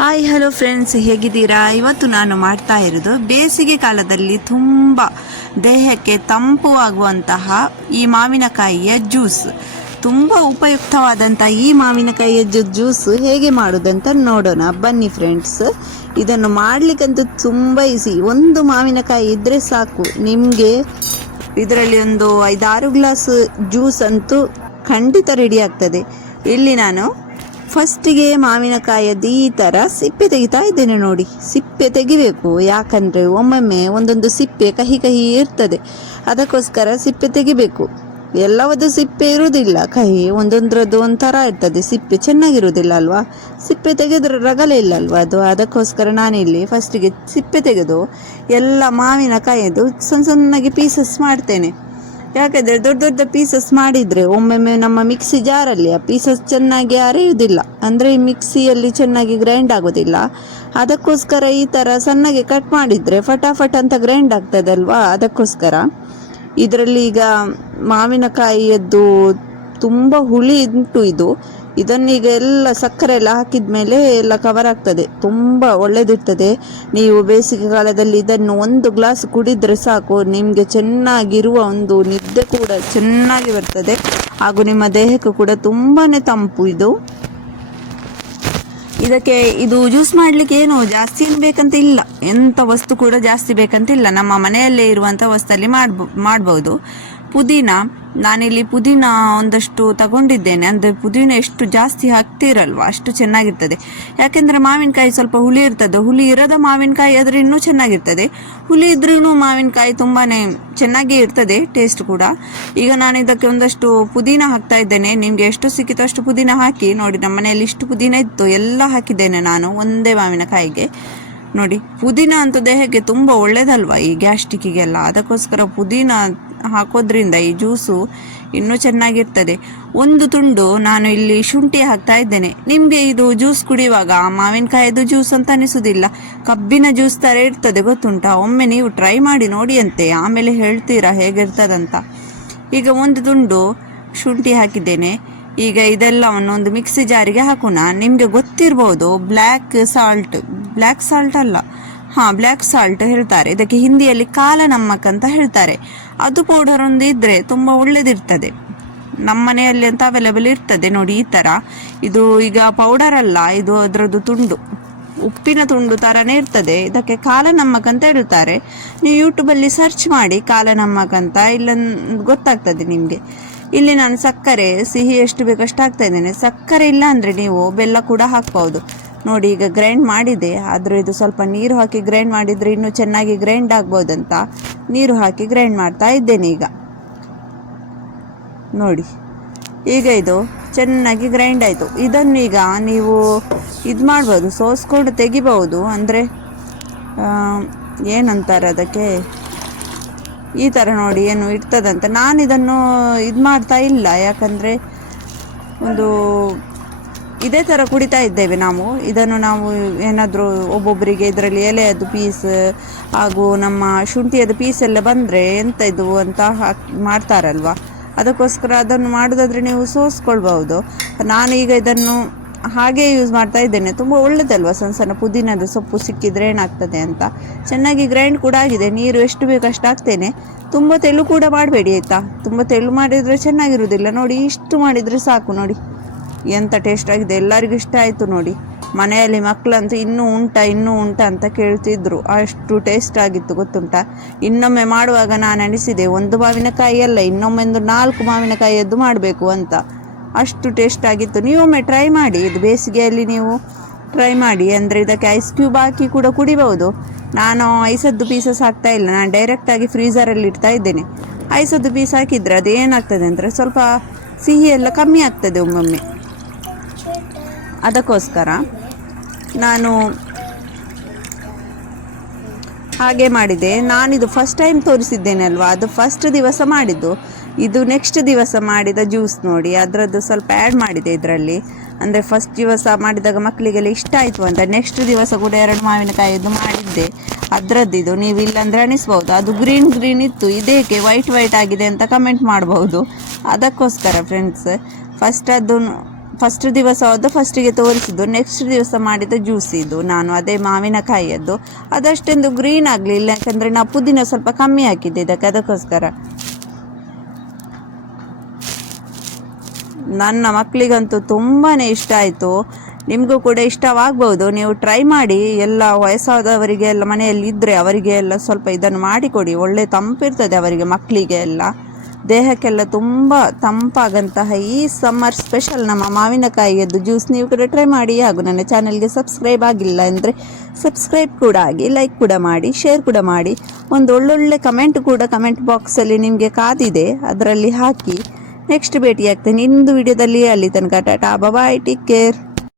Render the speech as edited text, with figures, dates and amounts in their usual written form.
Hi hello friends, ಹೇಗಿದ್ದೀರಾ? ಇವತ್ತು ನಾನು ಮಾಡ್ತಾ ಇರೋದು ಬೇಸಿಗೆ ಕಾಲದಲ್ಲಿ ತುಂಬ ದೇಹಕ್ಕೆ ತಂಪು ಆಗುವಂತಹ ಈ ಮಾವಿನಕಾಯಿಯ ಜ್ಯೂಸ್. ತುಂಬ ಉಪಯುಕ್ತವಾದಂಥ ಈ ಮಾವಿನಕಾಯಿಯ ಜ್ಯೂಸ್ ಹೇಗೆ ಮಾಡೋದಂತ ನೋಡೋಣ ಬನ್ನಿ ಫ್ರೆಂಡ್ಸ್. ಇದನ್ನು ಮಾಡಲಿಕ್ಕಂತೂ ತುಂಬ ಈಸಿ. ಒಂದು ಮಾವಿನಕಾಯಿ ಇದ್ದರೆ ಸಾಕು ನಿಮಗೆ. ಇದರಲ್ಲಿ ಒಂದು 5-6 ಗ್ಲಾಸ್ ಜ್ಯೂಸ್ ಅಂತೂ ಖಂಡಿತ ರೆಡಿ ಆಗ್ತದೆ. ಇಲ್ಲಿ ನಾನು ಫಸ್ಟಿಗೆ ಮಾವಿನಕಾಯದ್ದು ಈ ಥರ ಸಿಪ್ಪೆ ತೆಗಿತಾ ಇದ್ದೇನೆ. ನೋಡಿ, ಸಿಪ್ಪೆ ತೆಗಿಬೇಕು, ಯಾಕಂದರೆ ಒಮ್ಮೊಮ್ಮೆ ಒಂದೊಂದು ಸಿಪ್ಪೆ ಕಹಿ ಕಹಿ ಇರ್ತದೆ, ಅದಕ್ಕೋಸ್ಕರ ಸಿಪ್ಪೆ ತೆಗಿಬೇಕು. ಎಲ್ಲವದ್ದು ಸಿಪ್ಪೆ ಇರುವುದಿಲ್ಲ, ಕಹಿ ಒಂದೊಂದ್ರದ್ದು ಒಂಥರ ಇರ್ತದೆ, ಸಿಪ್ಪೆ ಚೆನ್ನಾಗಿರುವುದಿಲ್ಲ ಅಲ್ವಾ. ಸಿಪ್ಪೆ ತೆಗೆದ್ರೆ ರಗಲೆ ಇಲ್ಲ ಅಲ್ವಾ ಅದು. ಅದಕ್ಕೋಸ್ಕರ ನಾನಿಲ್ಲಿ ಫಸ್ಟಿಗೆ ಸಿಪ್ಪೆ ತೆಗೆದು ಎಲ್ಲ ಮಾವಿನಕಾಯಿದು ಸಣ್ಣಗೆ ಪೀಸಸ್ ಮಾಡ್ತೇನೆ. ಯಾಕಂದರೆ ದೊಡ್ಡ ದೊಡ್ಡ ಪೀಸಸ್ ಮಾಡಿದರೆ ಒಮ್ಮೊಮ್ಮೆ ನಮ್ಮ ಮಿಕ್ಸಿ ಜಾರಲ್ಲಿ ಆ ಪೀಸಸ್ ಚೆನ್ನಾಗಿ ಅರೆಯುವುದಿಲ್ಲ, ಅಂದರೆ ಮಿಕ್ಸಿಯಲ್ಲಿ ಚೆನ್ನಾಗಿ ಗ್ರೈಂಡ್ ಆಗೋದಿಲ್ಲ. ಅದಕ್ಕೋಸ್ಕರ ಈ ಥರ ಸಣ್ಣಗೆ ಕಟ್ ಮಾಡಿದರೆ ಫಟಾಫಟ್ ಅಂತ ಗ್ರೈಂಡ್ ಆಗ್ತದಲ್ವಾ. ಅದಕ್ಕೋಸ್ಕರ ಇದರಲ್ಲಿ ಈಗ ಮಾವಿನಕಾಯಿಯದ್ದು ತುಂಬ ಹುಳಿ ಉಂಟು. ಇದನ್ನೀಗ ಎಲ್ಲ ಸಕ್ಕರೆ ಎಲ್ಲ ಹಾಕಿದ ಮೇಲೆ ಎಲ್ಲ ಕವರ್ ಆಗ್ತದೆ, ತುಂಬ ಒಳ್ಳೆದಿರ್ತದೆ. ನೀವು ಬೇಸಿಗೆ ಕಾಲದಲ್ಲಿ ಇದನ್ನು 1 ಗ್ಲಾಸ್ ಕುಡಿದರೆ ಸಾಕು, ನಿಮಗೆ ಚೆನ್ನಾಗಿರುವ ಒಂದು ನಿದ್ದೆ ಕೂಡ ಚೆನ್ನಾಗಿ ಬರ್ತದೆ, ಹಾಗೂ ನಿಮ್ಮ ದೇಹಕ್ಕೂ ಕೂಡ ತುಂಬಾ ತಂಪು. ಇದಕ್ಕೆ ಇದು ಜ್ಯೂಸ್ ಮಾಡಲಿಕ್ಕೆ ಏನು ಜಾಸ್ತಿ ಏನು ಬೇಕಂತ ಇಲ್ಲ, ಎಂಥ ವಸ್ತು ಕೂಡ ಜಾಸ್ತಿ ಬೇಕಂತಿಲ್ಲ, ನಮ್ಮ ಮನೆಯಲ್ಲೇ ಇರುವಂಥ ವಸ್ತಲ್ಲಿ ಮಾಡ್ಬೋದು. ಪುದೀನ, ನಾನಿಲ್ಲಿ ಪುದೀನ ಒಂದಷ್ಟು ತಗೊಂಡಿದ್ದೇನೆ. ಅಂದರೆ ಪುದೀನ ಎಷ್ಟು ಜಾಸ್ತಿ ಹಾಕ್ತಿರಲ್ವ ಅಷ್ಟು ಚೆನ್ನಾಗಿರ್ತದೆ. ಯಾಕೆಂದರೆ ಮಾವಿನಕಾಯಿ ಸ್ವಲ್ಪ ಹುಳಿ ಇರ್ತದೆ, ಹುಳಿ ಇರದ ಮಾವಿನಕಾಯಿ ಆದರೆ ಇನ್ನೂ ಚೆನ್ನಾಗಿರ್ತದೆ. ಹುಳಿ ಇದ್ರೂ ಮಾವಿನಕಾಯಿ ತುಂಬಾ ಚೆನ್ನಾಗಿ ಇರ್ತದೆ, ಟೇಸ್ಟ್ ಕೂಡ. ಈಗ ನಾನು ಇದಕ್ಕೆ ಒಂದಷ್ಟು ಪುದೀನ ಹಾಕ್ತಾ ಇದ್ದೇನೆ. ನಿಮಗೆ ಎಷ್ಟು ಸಿಕ್ಕಿತು ಅಷ್ಟು ಪುದೀನ ಹಾಕಿ. ನೋಡಿ, ನಮ್ಮ ಮನೆಯಲ್ಲಿ ಇಷ್ಟು ಪುದೀನ ಇತ್ತು, ಎಲ್ಲ ಹಾಕಿದ್ದೇನೆ ನಾನು ಒಂದೇ ಮಾವಿನಕಾಯಿಗೆ. ನೋಡಿ, ಪುದೀನ ಅಂತೂ ದೇಹಕ್ಕೆ ತುಂಬ ಒಳ್ಳೆಯದಲ್ವ ಈ ಗ್ಯಾಸ್ಟ್ರಿಕ್ಕಿಗೆಲ್ಲ. ಅದಕ್ಕೋಸ್ಕರ ಪುದೀನ ಹಾಕೋದ್ರಿಂದ ಈ ಜ್ಯೂಸು ಇನ್ನೂ ಚೆನ್ನಾಗಿರ್ತದೆ. ಒಂದು ತುಂಡು ನಾನು ಇಲ್ಲಿ ಶುಂಠಿ ಹಾಕ್ತಾ ಇದ್ದೇನೆ. ನಿಮಗೆ ಇದು ಜ್ಯೂಸ್ ಕುಡಿಯುವಾಗ ಮಾವಿನಕಾಯಿದು ಜ್ಯೂಸ್ ಅಂತ ಅನಿಸೋದಿಲ್ಲ, ಕಬ್ಬಿನ ಜ್ಯೂಸ್ ಥರ ಇರ್ತದೆ, ಗೊತ್ತುಂಟಾ? ಒಮ್ಮೆ ನೀವು ಟ್ರೈ ಮಾಡಿ ನೋಡಿ ಅಂತೆ, ಆಮೇಲೆ ಹೇಳ್ತೀರಾ ಹೇಗಿರ್ತದಂತ. ಈಗ ಒಂದು ತುಂಡು ಶುಂಠಿ ಹಾಕಿದ್ದೇನೆ. ಈಗ ಇದೆಲ್ಲವನ್ನು ಒಂದು ಮಿಕ್ಸಿ ಜಾರಿಗೆ ಹಾಕೋಣ. ನಿಮಗೆ ಗೊತ್ತಿರ್ಬೋದು ಬ್ಲ್ಯಾಕ್ ಸಾಲ್ಟ್ ಅಲ್ಲ, ಬ್ಲ್ಯಾಕ್ ಸಾಲ್ಟ್ ಹೇಳ್ತಾರೆ ಇದಕ್ಕೆ, ಹಿಂದಿಯಲ್ಲಿ ಕಾಲ ನಮ್ಮಕ್ ಅಂತ ಹೇಳ್ತಾರೆ. ಅದು ಪೌಡರ್ ಒಂದು ಇದ್ದರೆ ತುಂಬ ಒಳ್ಳೆದಿರ್ತದೆ. ನಮ್ಮ ಮನೆಯಲ್ಲಿ ಅಂತ ಅವೈಲೇಬಲ್ ಇರ್ತದೆ. ನೋಡಿ, ಈ ಥರ ಇದು ಈಗ ಪೌಡರ್ ಅಲ್ಲ, ಇದು ಅದರದ್ದು ತುಂಡು, ಉಪ್ಪಿನ ತುಂಡು ಥರನೇ ಇರ್ತದೆ. ಇದಕ್ಕೆ ಕಾಲ ನಮ್ಮಕ್ ಅಂತ ಹೇಳ್ತಾರೆ. ನೀವು ಯೂಟ್ಯೂಬಲ್ಲಿ ಸರ್ಚ್ ಮಾಡಿ ಕಾಲ ನಮ್ಮಕ್ ಅಂತ, ಇಲ್ಲ ಗೊತ್ತಾಗ್ತದೆ ನಿಮಗೆ. ಇಲ್ಲಿ ನಾನು ಸಕ್ಕರೆ ಸಿಹಿ ಎಷ್ಟು ಬೇಕಷ್ಟು ಹಾಕ್ತಾ ಇದ್ದೇನೆ. ಸಕ್ಕರೆ ಇಲ್ಲ ಅಂದರೆ ನೀವು ಬೆಲ್ಲ ಕೂಡ ಹಾಕ್ಬೋದು. ನೋಡಿ, ಈಗ ಗ್ರೈಂಡ್ ಮಾಡಿದೆ, ಆದರೆ ಇದು ಸ್ವಲ್ಪ ನೀರು ಹಾಕಿ ಗ್ರೈಂಡ್ ಮಾಡಿದರೆ ಇನ್ನೂ ಚೆನ್ನಾಗಿ ಗ್ರೈಂಡ್ ಆಗ್ಬೋದಂತ ನೀರು ಹಾಕಿ ಗ್ರೈಂಡ್ ಮಾಡ್ತಾ ಇದ್ದೇನೆ. ಈಗ ನೋಡಿ, ಈಗ ಇದು ಚೆನ್ನಾಗಿ ಗ್ರೈಂಡ್ ಆಯಿತು. ಇದನ್ನು ಈಗ ನೀವು ಮಾಡ್ಬೋದು, ಸೋಸ್ಕೊಂಡು ತೆಗಿಬಹುದು. ಅಂದರೆ ಏನಂತಾರೆ ಅದಕ್ಕೆ, ಈ ಥರ ನೋಡಿ ಏನು ಇರ್ತದಂತ. ನಾನು ಇದನ್ನು ಮಾಡ್ತಾ ಇಲ್ಲ, ಯಾಕಂದರೆ ಒಂದು ಇದೇ ಥರ ಕುಡಿತಾ ಇದ್ದೇವೆ ನಾವು. ಇದನ್ನು ನಾವು ಏನಾದರೂ ಒಬ್ಬೊಬ್ಬರಿಗೆ ಇದರಲ್ಲಿ ಎಲೆಯದ್ದು ಪೀಸ್ ಹಾಗೂ ನಮ್ಮ ಶುಂಠಿಯದ್ದು ಪೀಸ್ ಎಲ್ಲ ಬಂದರೆ ಎಂತ ಇದು ಅಂತ ಮಾಡ್ತಾರಲ್ವ. ಅದಕ್ಕೋಸ್ಕರ ಅದನ್ನು ಮಾಡೋದಾದರೆ ನೀವು ಸೋಸ್ಕೊಳ್ಬಹುದು. ನಾನೀಗ ಇದನ್ನು ಹಾಗೆ ಯೂಸ್ ಮಾಡ್ತಾ ಇದ್ದೇನೆ. ತುಂಬ ಒಳ್ಳೆಯದಲ್ವ, ಸಣ್ಣ ಪುದೀನದ ಸೊಪ್ಪು ಸಿಕ್ಕಿದರೆ ಏನಾಗ್ತದೆ ಅಂತ. ಚೆನ್ನಾಗಿ ಗ್ರೈಂಡ್ ಕೂಡ ಆಗಿದೆ. ನೀರು ಎಷ್ಟು ಬೇಕಷ್ಟು ಹಾಕ್ತೇನೆ. ತುಂಬ ತೆಳು ಕೂಡ ಮಾಡಬೇಡಿ ಆಯಿತಾ, ತುಂಬ ತೆಳು ಮಾಡಿದರೆ ಚೆನ್ನಾಗಿರುವುದಿಲ್ಲ. ನೋಡಿ, ಇಷ್ಟು ಮಾಡಿದರೆ ಸಾಕು. ನೋಡಿ ಎಂಥ ಟೇಸ್ಟ್ ಆಗಿದೆ, ಎಲ್ಲರಿಗೂ ಇಷ್ಟ ಆಯಿತು. ನೋಡಿ, ಮನೆಯಲ್ಲಿ ಮಕ್ಕಳಂತೂ ಇನ್ನೂ ಉಂಟಾ ಅಂತ ಕೇಳ್ತಿದ್ರು, ಅಷ್ಟು ಟೇಸ್ಟ್ ಆಗಿತ್ತು, ಗೊತ್ತುಂಟಾ? ಇನ್ನೊಮ್ಮೆ ಮಾಡುವಾಗ ನಾನು ಅನಿಸಿದೆ, ಒಂದು ಮಾವಿನಕಾಯಿ ಅಲ್ಲ, ಇನ್ನೊಮ್ಮೆ 4 ಮಾವಿನಕಾಯಿಯದ್ದು ಮಾಡಬೇಕು ಅಂತ, ಅಷ್ಟು ಟೇಸ್ಟ್ ಆಗಿತ್ತು. ನೀವೊಮ್ಮೆ ಟ್ರೈ ಮಾಡಿ, ಇದು ಬೇಸಿಗೆಯಲ್ಲಿ ನೀವು ಟ್ರೈ ಮಾಡಿ. ಅಂದರೆ ಇದಕ್ಕೆ ಐಸ್ ಕ್ಯೂಬ್ ಹಾಕಿ ಕೂಡ ಕುಡಿಬಹುದು. ನಾನು ಐಸದ್ದು ಪೀಸಸ್ ಹಾಕ್ತಾ ಇಲ್ಲ, ನಾನು ಡೈರೆಕ್ಟಾಗಿ ಫ್ರೀಝರಲ್ಲಿ ಇಡ್ತಾ ಇದ್ದೇನೆ. ಐಸದ್ದು ಪೀಸ್ ಹಾಕಿದರೆ ಅದೇನಾಗ್ತದೆ ಅಂದರೆ ಸ್ವಲ್ಪ ಸಿಹಿ ಎಲ್ಲ ಕಮ್ಮಿ ಆಗ್ತದೆ ಒಮ್ಮೊಮ್ಮೆ. ಅದಕ್ಕೋಸ್ಕರ ನಾನು ಹಾಗೆ ಮಾಡಿದೆ. ನಾನಿದು ಫಸ್ಟ್ ಟೈಮ್ ತೋರಿಸಿದ್ದೇನೆ ಅಲ್ವಾ, ಅದು ಫಸ್ಟ್ ದಿವಸ ಮಾಡಿದ್ದು. ಇದು ನೆಕ್ಸ್ಟ್ ದಿವಸ ಮಾಡಿದ ಜ್ಯೂಸ್. ನೋಡಿ, ಅದರದ್ದು ಸ್ವಲ್ಪ ಆ್ಯಡ್ ಮಾಡಿದೆ ಇದರಲ್ಲಿ. ಅಂದರೆ ಫಸ್ಟ್ ದಿವಸ ಮಾಡಿದಾಗ ಮಕ್ಕಳಿಗೆಲ್ಲ ಇಷ್ಟ ಆಯಿತು ಅಂತ ನೆಕ್ಸ್ಟ್ ದಿವಸ ಕೂಡ 2 ಮಾವಿನಕಾಯಿದ್ದು ಮಾಡಿದ್ದೆ. ಅದರದ್ದಿದು ನೀವು ಇಲ್ಲಾಂದರೆ ಅನಿಸ್ಬೋದು, ಅದು ಗ್ರೀನ್ ಇತ್ತು, ಇದೇಕೆ ವೈಟ್ ಆಗಿದೆ ಅಂತ ಕಮೆಂಟ್ ಮಾಡ್ಬೋದು. ಅದಕ್ಕೋಸ್ಕರ ಫ್ರೆಂಡ್ಸ್, ಫಸ್ಟ್ ಅದು ಫಸ್ಟ್ ದಿವಸ ಹೋದ ಫಸ್ಟಿಗೆ ತೋರಿಸಿದ್ದು, ನೆಕ್ಸ್ಟ್ ದಿವಸ ಮಾಡಿದ ಜ್ಯೂಸ್ ಇದು ನಾನು ಅದೇ ಮಾವಿನಕಾಯಿಯದ್ದು. ಅದಷ್ಟೊಂದು ಗ್ರೀನ್ ಆಗಲಿಲ್ಲ, ಯಾಕಂದರೆ ನಾವು ಪುದೀನ ಸ್ವಲ್ಪ ಕಮ್ಮಿ ಹಾಕಿದ್ದೆ ಇದಕ್ಕೆ, ಅದಕ್ಕೋಸ್ಕರ. ನನ್ನ ಮಕ್ಕಳಿಗಂತೂ ತುಂಬಾ ಇಷ್ಟ ಆಯಿತು. ನಿಮಗೂ ಕೂಡ ಇಷ್ಟವಾಗ್ಬೋದು, ನೀವು ಟ್ರೈ ಮಾಡಿ. ಎಲ್ಲ ವಯಸ್ಸಾದವರಿಗೆ ಎಲ್ಲ ಮನೆಯಲ್ಲಿ ಇದ್ದರೆ ಅವರಿಗೆ ಎಲ್ಲ ಸ್ವಲ್ಪ ಇದನ್ನು ಮಾಡಿಕೊಡಿ, ಒಳ್ಳೆ ತಂಪಿರ್ತದೆ ಅವರಿಗೆ, ಮಕ್ಕಳಿಗೆ ಎಲ್ಲ, ದೇಹಕ್ಕೆಲ್ಲ ತುಂಬ ತಂಪಾಗಂತಹ ಈ ಸಮ್ಮರ್ ಸ್ಪೆಷಲ್ ನಮ್ಮ ಮಾವಿನಕಾಯಿಯದ್ದು ಜ್ಯೂಸ್ ನೀವು ಕೂಡ ಟ್ರೈ ಮಾಡಿ. ಹಾಗೂ ನನ್ನ ಚಾನಲ್ಗೆ ಸಬ್ಸ್ಕ್ರೈಬ್ ಆಗಿಲ್ಲ ಅಂದರೆ ಸಬ್ಸ್ಕ್ರೈಬ್ ಕೂಡ ಆಗಿ, ಲೈಕ್ ಕೂಡ ಮಾಡಿ, ಶೇರ್ ಕೂಡ ಮಾಡಿ. ಒಂದು ಒಳ್ಳೊಳ್ಳೆ ಕಮೆಂಟ್ ಕೂಡ ಕಮೆಂಟ್ ಬಾಕ್ಸಲ್ಲಿ ನಿಮಗೆ ಕಾದಿದೆ, ಅದರಲ್ಲಿ ಹಾಕಿ. ನೆಕ್ಸ್ಟ್ ಭೇಟಿ ಆಗ್ತೇನೆ ಇನ್ನೊಂದು ವಿಡಿಯೋದಲ್ಲಿ. ಅಲ್ಲಿ ತನಕ ಟಾಟಾ ಬಾಯ್, ಟೇಕ್ ಕೇರ್.